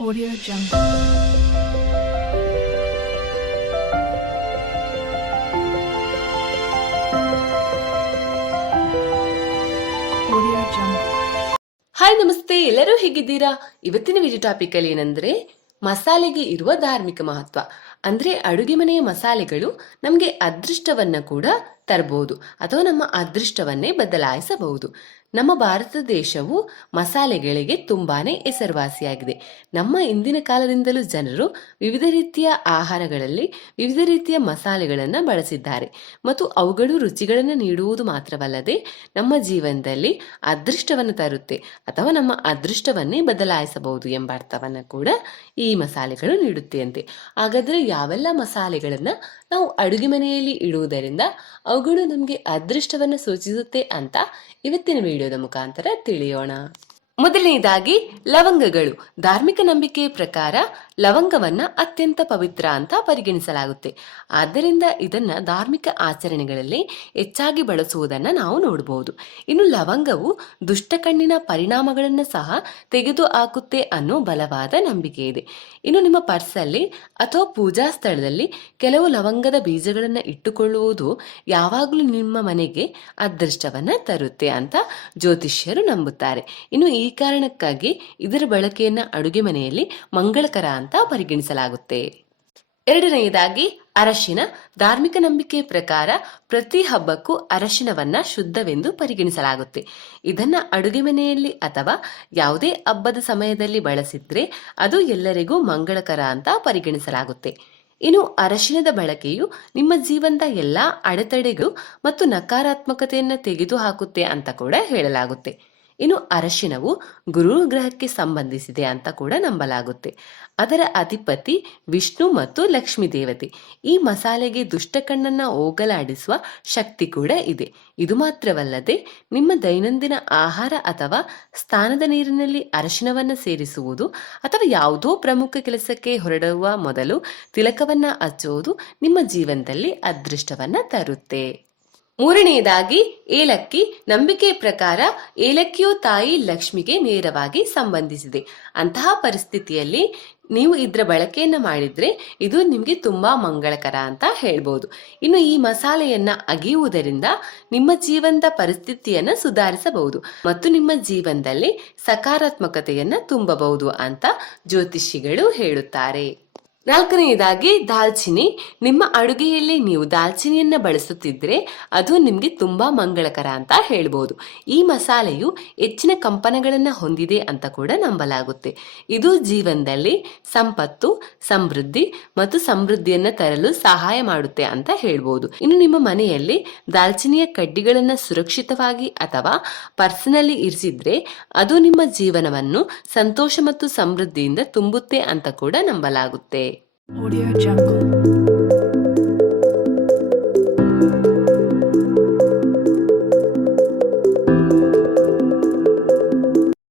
Audio Jungle. Hi ನಮಸ್ತೆ. ಎಲ್ಲರೂ ಹೇಗಿದ್ದೀರಾ? ಇವತ್ತಿನ ವಿಡಿಯೋ ಟಾಪಿಕ್ ಅಲ್ಲಿ ಏನಂದ್ರೆ, ಮಸಾಲೆಗೆ ಇರುವ ಧಾರ್ಮಿಕ ಮಹತ್ವ. ಅಂದ್ರೆ ಅಡುಗೆ ಮನೆಯ ಮಸಾಲೆಗಳು ನಮಗೆ ಅದೃಷ್ಟವನ್ನು ಕೂಡ ತರಬಹುದು ಅಥವಾ ನಮ್ಮ ಅದೃಷ್ಟವನ್ನೇ ಬದಲಾಯಿಸಬಹುದು. ನಮ್ಮ ಭಾರತ ದೇಶವು ಮಸಾಲೆಗಳಿಗೆ ತುಂಬಾನೇ ಹೆಸರುವಾಸಿಯಾಗಿದೆ. ನಮ್ಮ ಇಂದಿನ ಕಾಲದಿಂದಲೂ ಜನರು ವಿವಿಧ ರೀತಿಯ ಆಹಾರಗಳಲ್ಲಿ ವಿವಿಧ ರೀತಿಯ ಮಸಾಲೆಗಳನ್ನು ಬಳಸಿದ್ದಾರೆ. ಮತ್ತು ಅವುಗಳು ರುಚಿಗಳನ್ನು ನೀಡುವುದು ಮಾತ್ರವಲ್ಲದೆ ನಮ್ಮ ಜೀವನದಲ್ಲಿ ಅದೃಷ್ಟವನ್ನು ತರುತ್ತೆ ಅಥವಾ ನಮ್ಮ ಅದೃಷ್ಟವನ್ನೇ ಬದಲಾಯಿಸಬಹುದು ಎಂಬ ಅರ್ಥವನ್ನು ಕೂಡ ಈ ಮಸಾಲೆಗಳು ನೀಡುತ್ತೆಯಂತೆ ಹಾಗಾದರೆ ಯಾವೆಲ್ಲ ಮಸಾಲೆಗಳನ್ನು ನಾವು ಅಡುಗೆ ಮನೆಯಲ್ಲಿ ಇಡುವುದರಿಂದ ಅವುಗಳು ನಮಗೆ ಅದೃಷ್ಟವನ್ನು ಸೂಚಿಸುತ್ತೆ ಅಂತ ಇವತ್ತಿನ ವಿಡಿಯೋದ ಮುಖಾಂತರ ತಿಳಿಯೋಣ. ಮೊದಲನೇದಾಗಿ ಲವಂಗಗಳು. ಧಾರ್ಮಿಕ ನಂಬಿಕೆ ಪ್ರಕಾರ ಲವಂಗವನ್ನ ಅತ್ಯಂತ ಪವಿತ್ರ ಅಂತ ಪರಿಗಣಿಸಲಾಗುತ್ತೆ. ಆದ್ದರಿಂದ ಇದನ್ನ ಧಾರ್ಮಿಕ ಆಚರಣೆಗಳಲ್ಲಿ ಹೆಚ್ಚಾಗಿ ಬಳಸುವುದನ್ನ ನಾವು ನೋಡಬಹುದು ಇನ್ನು ಲವಂಗವು ದುಷ್ಟ ಕಣ್ಣಿನ ಪರಿಣಾಮಗಳನ್ನು ಸಹ ತೆಗೆದು ಹಾಕುತ್ತೆ ಅನ್ನೋ ಬಲವಾದ ನಂಬಿಕೆ ಇದೆ. ಇನ್ನು ನಿಮ್ಮ ಪರ್ಸಲ್ಲಿ ಅಥವಾ ಪೂಜಾ ಸ್ಥಳದಲ್ಲಿ ಕೆಲವು ಲವಂಗದ ಬೀಜಗಳನ್ನು ಇಟ್ಟುಕೊಳ್ಳುವುದು ಯಾವಾಗಲೂ ನಿಮ್ಮ ಮನೆಗೆ ಅದೃಷ್ಟವನ್ನ ತರುತ್ತೆ ಅಂತ ಜ್ಯೋತಿಷ್ಯರು ನಂಬುತ್ತಾರೆ. ಇನ್ನು ಈ ಕಾರಣಕ್ಕಾಗಿ ಇದರ ಬಳಕೆಯನ್ನ ಅಡುಗೆ ಮನೆಯಲ್ಲಿ ಮಂಗಳಕರ ಅಂತ ಪರಿಗಣಿಸಲಾಗುತ್ತೆ. ಎರಡನೆಯದಾಗಿ, ಅರಶಿನ ಧಾರ್ಮಿಕ ನಂಬಿಕೆ ಪ್ರಕಾರ ಪ್ರತಿ ಹಬ್ಬಕ್ಕೂ ಅರಶಿನವನ್ನ ಶುದ್ಧವೆಂದು ಪರಿಗಣಿಸಲಾಗುತ್ತೆ. ಇದನ್ನ ಅಡುಗೆ ಮನೆಯಲ್ಲಿ ಅಥವಾ ಯಾವುದೇ ಹಬ್ಬದ ಸಮಯದಲ್ಲಿ ಬಳಸಿದ್ರೆ ಅದು ಎಲ್ಲರಿಗೂ ಮಂಗಳಕರ ಅಂತ ಪರಿಗಣಿಸಲಾಗುತ್ತೆ. ಇನ್ನು ಅರಶಿನದ ಬಳಕೆಯು ನಿಮ್ಮ ಜೀವನದ ಎಲ್ಲಾ ಅಡೆತಡೆಗಳು ಮತ್ತು ನಕಾರಾತ್ಮಕತೆಯನ್ನ ತೆಗೆದುಹಾಕುತ್ತೆ ಅಂತ ಕೂಡ ಹೇಳಲಾಗುತ್ತೆ. ಇನ್ನು ಅರಶಿನವು ಗುರು ಗ್ರಹಕ್ಕೆ ಸಂಬಂಧಿಸಿದೆ ಅಂತ ಕೂಡ ನಂಬಲಾಗುತ್ತೆ. ಅದರ ಅಧಿಪತಿ ವಿಷ್ಣು ಮತ್ತು ಲಕ್ಷ್ಮೀ ದೇವತೆ. ಈ ಮಸಾಲೆಗೆ ದುಷ್ಟಕಣ್ಣನ್ನ ಹೋಗಲಾಡಿಸುವ ಶಕ್ತಿ ಕೂಡ ಇದೆ. ಇದು ಮಾತ್ರವಲ್ಲದೆ ನಿಮ್ಮ ದೈನಂದಿನ ಆಹಾರ ಅಥವಾ ಸ್ಥಾನದ ನೀರಿನಲ್ಲಿ ಅರಶಿನವನ್ನು ಸೇರಿಸುವುದು ಅಥವಾ ಯಾವುದೋ ಪ್ರಮುಖ ಕೆಲಸಕ್ಕೆ ಹೊರಡುವ ಮೊದಲು ತಿಲಕವನ್ನ ಹಚ್ಚುವುದು ನಿಮ್ಮ ಜೀವನದಲ್ಲಿ ಅದೃಷ್ಟವನ್ನ ತರುತ್ತೆ. ಮೂರನೆಯದಾಗಿ ಏಲಕ್ಕಿ ನಂಬಿಕೆ ಪ್ರಕಾರ ಏಲಕ್ಕಿಯು ತಾಯಿ ಲಕ್ಷ್ಮಿಗೆ ನೇರವಾಗಿ ಸಂಬಂಧಿಸಿದೆ. ಅಂತಹ ಪರಿಸ್ಥಿತಿಯಲ್ಲಿ ನೀವು ಇದರ ಬಳಕೆಯನ್ನು ಮಾಡಿದ್ರೆ ಇದು ನಿಮಗೆ ತುಂಬಾ ಮಂಗಳಕರ ಅಂತ ಹೇಳ್ಬೋದು. ಇನ್ನು ಈ ಮಸಾಲೆಯನ್ನ ಅಗಿಯುವುದರಿಂದ ನಿಮ್ಮ ಜೀವನದ ಪರಿಸ್ಥಿತಿಯನ್ನ ಸುಧಾರಿಸಬಹುದು ಮತ್ತು ನಿಮ್ಮ ಜೀವನದಲ್ಲಿ ಸಕಾರಾತ್ಮಕತೆಯನ್ನ ತುಂಬಬಹುದು ಅಂತ ಜ್ಯೋತಿಷಿಗಳು ಹೇಳುತ್ತಾರೆ. ನಾಲ್ಕನೆಯದಾಗಿ ದಾಲ್ಚಿನಿ. ನಿಮ್ಮ ಅಡುಗೆಯಲ್ಲಿ ನೀವು ದಾಲ್ಚಿನಿಯನ್ನ ಬಳಸುತ್ತಿದ್ರೆ ಅದು ನಿಮಗೆ ತುಂಬಾ ಮಂಗಳಕರ ಅಂತ ಹೇಳ್ಬೋದು. ಈ ಮಸಾಲೆಯು ಹೆಚ್ಚಿನ ಕಂಪನಗಳನ್ನು ಹೊಂದಿದೆ ಅಂತ ಕೂಡ ನಂಬಲಾಗುತ್ತೆ. ಇದು ಜೀವನದಲ್ಲಿ ಸಂಪತ್ತು, ಸಮೃದ್ಧಿ ಮತ್ತು ಸಮೃದ್ಧಿಯನ್ನ ತರಲು ಸಹಾಯ ಮಾಡುತ್ತೆ ಅಂತ ಹೇಳ್ಬೋದು. ಇನ್ನು ನಿಮ್ಮ ಮನೆಯಲ್ಲಿ ದಾಲ್ಚಿನಿಯ ಕಡ್ಡಿಗಳನ್ನ ಸುರಕ್ಷಿತವಾಗಿ ಅಥವಾ ಪರ್ಸನಲ್ಲಿ ಇರಿಸಿದ್ರೆ ಅದು ನಿಮ್ಮ ಜೀವನವನ್ನು ಸಂತೋಷ ಮತ್ತು ಸಮೃದ್ಧಿಯಿಂದ ತುಂಬುತ್ತೆ ಅಂತ ಕೂಡ ನಂಬಲಾಗುತ್ತೆ. Audio Jungle.